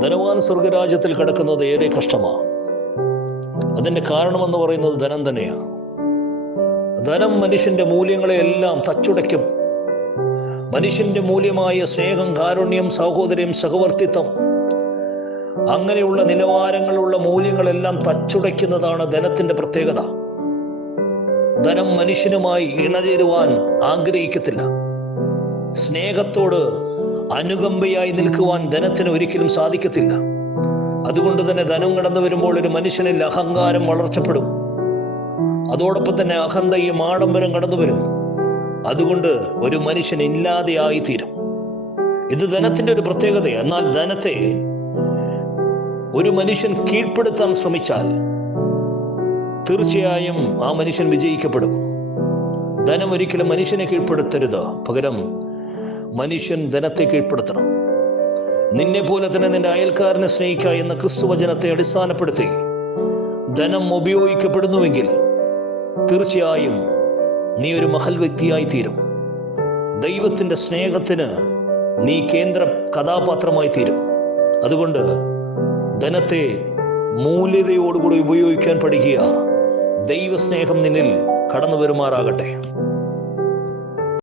ധനവാൻ സ്വർഗരാജ്യത്തിൽ കിടക്കുന്നത് ഏറെ കഷ്ടമാണ്. അതിന്റെ കാരണമെന്ന് പറയുന്നത് ധനം തന്നെയാണ്. ധനം മനുഷ്യന്റെ മൂല്യങ്ങളെ എല്ലാം തച്ചുടയ്ക്കും. മനുഷ്യന്റെ മൂല്യമായ സ്നേഹം, കാരുണ്യം, സഹോദര്യം, സഹവർത്തിത്വം, അങ്ങനെയുള്ള നിലവാരങ്ങളുള്ള മൂല്യങ്ങളെല്ലാം തച്ചുടയ്ക്കുന്നതാണ് ധനത്തിന്റെ പ്രത്യേകത. ധനം മനുഷ്യനുമായി ഇണചേരുവാൻ ആഗ്രഹിക്കത്തില്ല. സ്നേഹത്തോട് അനുകമ്പയായി നിൽക്കുവാൻ ധനത്തിന് ഒരിക്കലും സാധിക്കത്തില്ല. അതുകൊണ്ട് തന്നെ ധനം കടന്നു വരുമ്പോൾ ഒരു മനുഷ്യനിൽ അഹങ്കാരം വളർച്ചപ്പെടും. അതോടൊപ്പം തന്നെ അഹന്തയും ആഡംബരം കടന്നു വരും. അതുകൊണ്ട് ഒരു മനുഷ്യൻ ഇല്ലാതെയായി തീരും. ഇത് ധനത്തിന്റെ ഒരു പ്രത്യേകത. എന്നാൽ ധനത്തെ ഒരു മനുഷ്യൻ കീഴ്പ്പെടുത്താൻ ശ്രമിച്ചാൽ തീർച്ചയായും ആ മനുഷ്യൻ വിജയിക്കപ്പെടും. ധനം ഒരിക്കലും മനുഷ്യനെ കീഴ്പ്പെടുത്തരുത്. പകരം മനുഷ്യൻ ധനത്തെ കീഴ്പ്പെടുത്തണം. നിന്നെ പോലെ തന്നെ നിന്റെ അയൽക്കാരനെ സ്നേഹിക്കുക എന്ന ക്രിസ്തുവചനത്തെ അടിസ്ഥാനപ്പെടുത്തി ധനം ഉപയോഗിക്കപ്പെടുന്നുവെങ്കിൽ തീർച്ചയായും നീ ഒരു മഹൽ വ്യക്തിയായി തീരും. ദൈവത്തിന്റെ സ്നേഹത്തിന് നീ കേന്ദ്ര കഥാപാത്രമായി തീരും. അതുകൊണ്ട് ധനത്തെ മൂല്യതയോടുകൂടി ഉപയോഗിക്കാൻ പഠിക്കുക. ദൈവസ്നേഹം നിന്നിൽ കടന്നു വരുമാറാകട്ടെ.